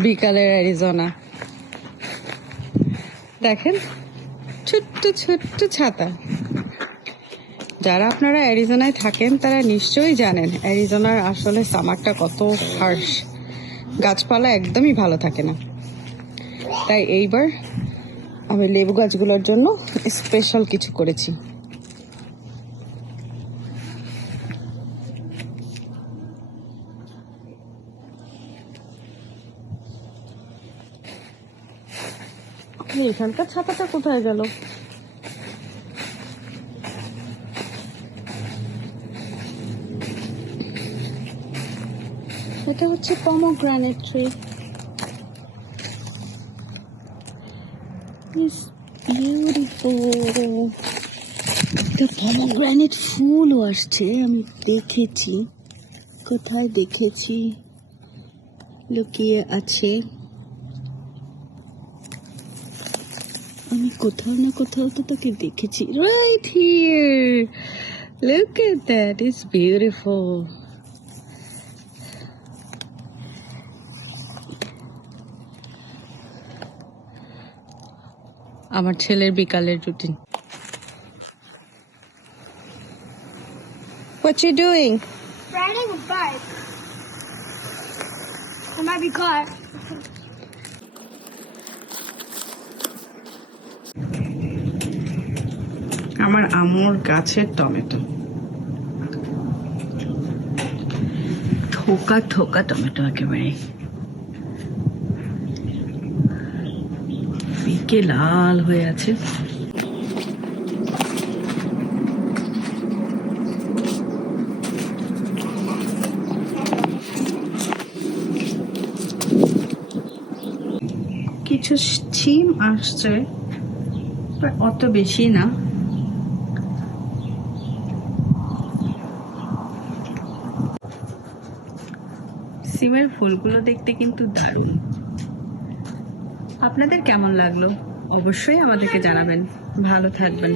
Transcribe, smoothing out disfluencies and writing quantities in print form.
বিকালের অ্যারিজোনা দেখেন, ছোট্ট ছোট্ট ছাতা। যারা আপনারা অ্যারিজোনায় থাকেন তারা নিশ্চয়ই জানেন অ্যারিজোনার আসলে সামারটা কত হার্শ, গাছপালা একদমই ভালো থাকে না। তাই এইবার আমি লেবু গাছগুলোর জন্য স্পেশাল কিছু করেছি। এখানকার ছাতাটা কোথায় গেল? এটা হচ্ছে পমোগ্রানেট ট্রি। বিউটিফুল। একটা পমোগ্রানেট ফুলও আসছে, আমি দেখেছি। কোথায় দেখেছি? লুকিয়ে আছে। আমি কোথাও না কোথাও তো তাকে দেখেছি। Right here, look at that, it's beautiful. আমার ছেলের বিকালের routine. What you doing? Riding a bike. I might be caught. আমার আম্মুর গাছের টমেটো, থোকা থোকা টমেটো, একেবারে পিকে লাল হয়ে আছে। কিছু ছিম আসছে, অত বেশি না। সিমের ফুলগুলো দেখতে কিন্তু দারুণ। আপনাদের কেমন লাগলো অবশ্যই আমাদেরকে জানাবেন। ভালো থাকবেন।